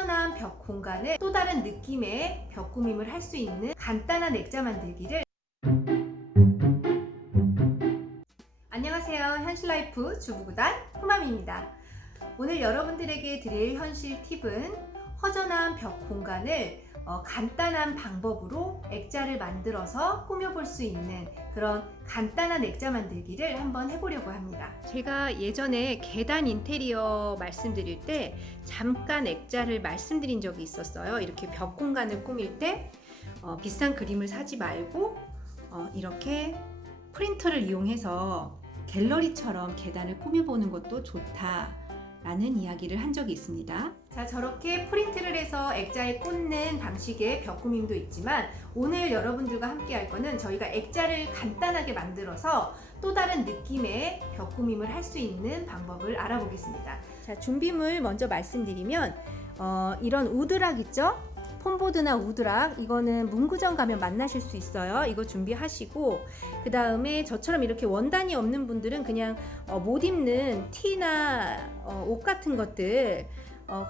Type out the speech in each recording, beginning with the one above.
허전한 벽 공간을 또 다른 느낌의 벽 꾸밈을 할 수 있는 간단한 액자 만들기를. 안녕하세요. 현실라이프 주부구단 호맘입니다. 오늘 여러분들에게 드릴 현실 팁은 허전한 벽 공간을 간단한 방법으로 액자를 만들어서 꾸며볼 수 있는 그런 간단한 액자 만들기를 한번 해보려고 합니다. 제가 예전에 계단 인테리어 말씀드릴 때 잠깐 액자를 말씀드린 적이 있었어요. 이렇게 벽 공간을 꾸밀 때 비싼 그림을 사지 말고 이렇게 프린터를 이용해서 갤러리처럼 계단을 꾸며보는 것도 좋다라는 이야기를 한 적이 있습니다. 자, 저렇게 프린트를 해서 액자에 꽂는 방식의 벽 꾸밈도 있지만 오늘 여러분들과 함께 할 거는 저희가 액자를 간단하게 만들어서 또 다른 느낌의 벽 꾸밈을 할 수 있는 방법을 알아보겠습니다. 자, 준비물 먼저 말씀드리면 이런 우드락 있죠? 폼보드나 우드락, 이거는 문구점 가면 만나실 수 있어요. 이거 준비하시고, 그 다음에 저처럼 이렇게 원단이 없는 분들은 그냥 못 입는 티나 옷 같은 것들,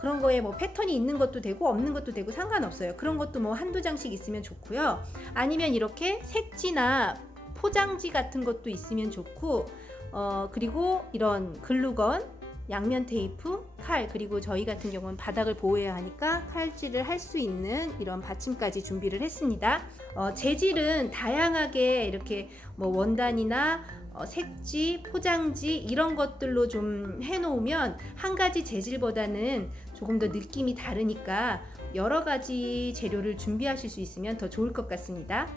그런 거에 뭐 패턴이 있는 것도 되고 없는 것도 되고 상관없어요. 그런 것도 뭐 한두 장씩 있으면 좋고요. 아니면 이렇게 색지나 포장지 같은 것도 있으면 좋고, 그리고 이런 글루건, 양면 테이프, 칼, 그리고 저희 같은 경우는 바닥을 보호해야 하니까 칼질을 할 수 있는 이런 받침까지 준비를 했습니다. 재질은 다양하게 이렇게 뭐 원단이나 색지, 포장지 이런 것들로 좀 해놓으면 한 가지 재질보다는 조금 더 느낌이 다르니까 여러 가지 재료를 준비하실 수 있으면 더 좋을 것 같습니다.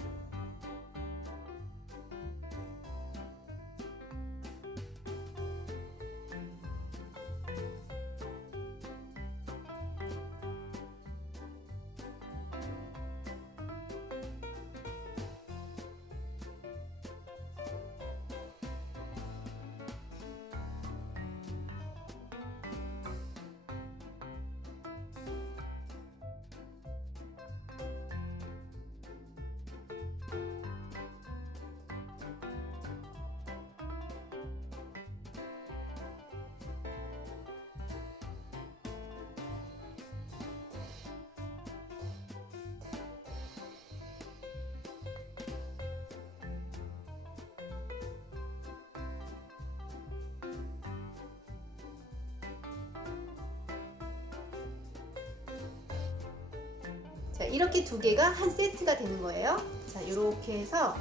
자, 이렇게 두 개가 한 세트가 되는 거예요. 자, 이렇게 해서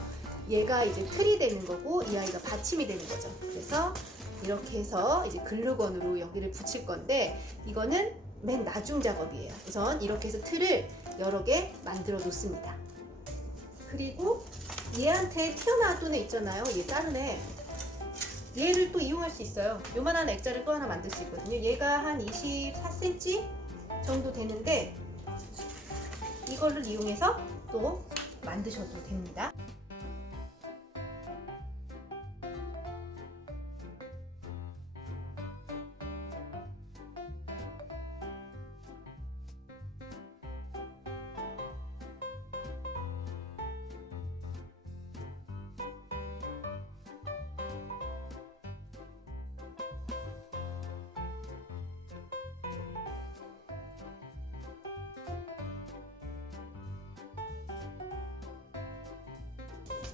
얘가 이제 틀이 되는 거고 이 아이가 받침이 되는 거죠. 그래서 이렇게 해서 이제 글루건으로 여기를 붙일 건데 이거는 맨 나중 작업이에요. 우선 이렇게 해서 틀을 여러 개 만들어 놓습니다. 그리고 얘한테 튀어나왔던 애 있잖아요. 얘 다른 애. 얘를 또 이용할 수 있어요. 요만한 액자를 또 하나 만들 수 있거든요. 얘가 한 24cm 정도 되는데 이거를 이용해서 또 만드셔도 됩니다.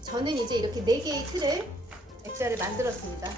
저는 이제 이렇게 4개의 틀을 액자를 만들었습니다.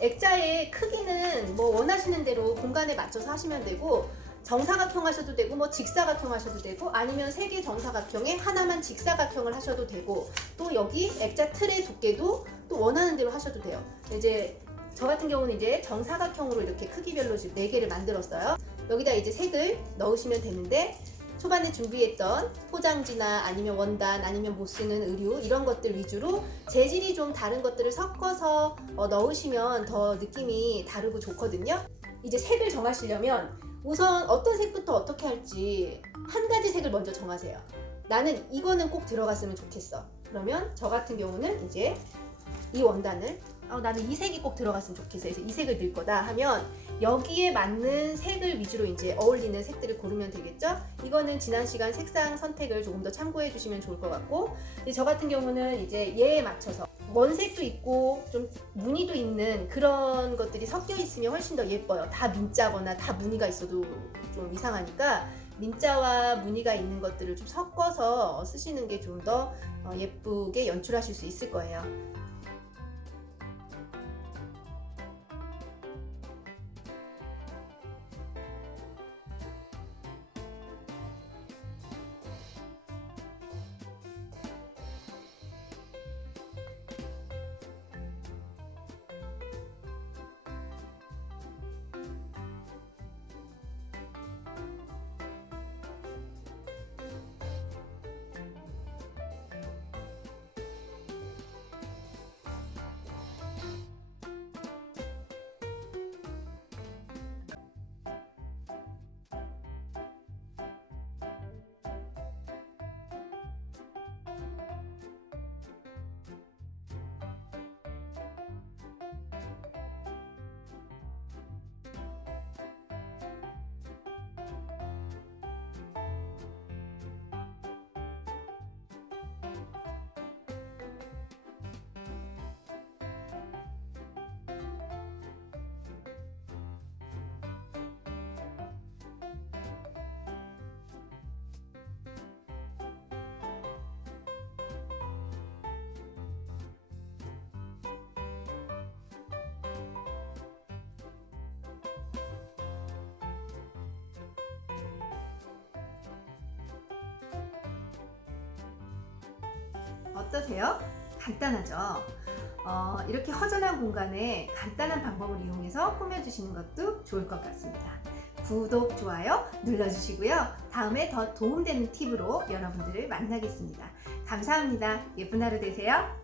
액자의 크기는 뭐 원하시는 대로 공간에 맞춰서 하시면 되고 정사각형 하셔도 되고 뭐 직사각형 하셔도 되고 아니면 3개 정사각형에 하나만 직사각형을 하셔도 되고 또 여기 액자 틀의 두께도 또 원하는 대로 하셔도 돼요. 이제 저 같은 경우는 이제 정사각형으로 이렇게 크기별로 지금 4개를 만들었어요. 여기다 이제 색을 넣으시면 되는데 초반에 준비했던 포장지나 아니면 원단 아니면 못 쓰는 의류 이런 것들 위주로 재질이 좀 다른 것들을 섞어서 넣으시면 더 느낌이 다르고 좋거든요. 이제 색을 정하시려면 우선 어떤 색부터 어떻게 할지 한 가지 색을 먼저 정하세요. 나는 이거는 꼭 들어갔으면 좋겠어. 그러면 저 같은 경우는 이제 이 원단을 나는 이 색이 꼭 들어갔으면 좋겠어. 그래서 이 색을 넣을 거다 하면 여기에 맞는 색을 위주로 이제 어울리는 색들을 고르면 되겠죠? 이거는 지난 시간 색상 선택을 조금 더 참고해 주시면 좋을 것 같고, 저 같은 경우는 이제 얘에 맞춰서 먼 색도 있고 좀 무늬도 있는 그런 것들이 섞여 있으면 훨씬 더 예뻐요. 다 민자거나 다 무늬가 있어도 좀 이상하니까 민자와 무늬가 있는 것들을 좀 섞어서 쓰시는 게 좀 더 예쁘게 연출하실 수 있을 거예요. 어떠세요? 간단하죠? 이렇게 허전한 공간에 간단한 방법을 이용해서 꾸며주시는 것도 좋을 것 같습니다. 구독, 좋아요 눌러주시고요. 다음에 더 도움되는 팁으로 여러분들을 만나겠습니다. 감사합니다. 예쁜 하루 되세요.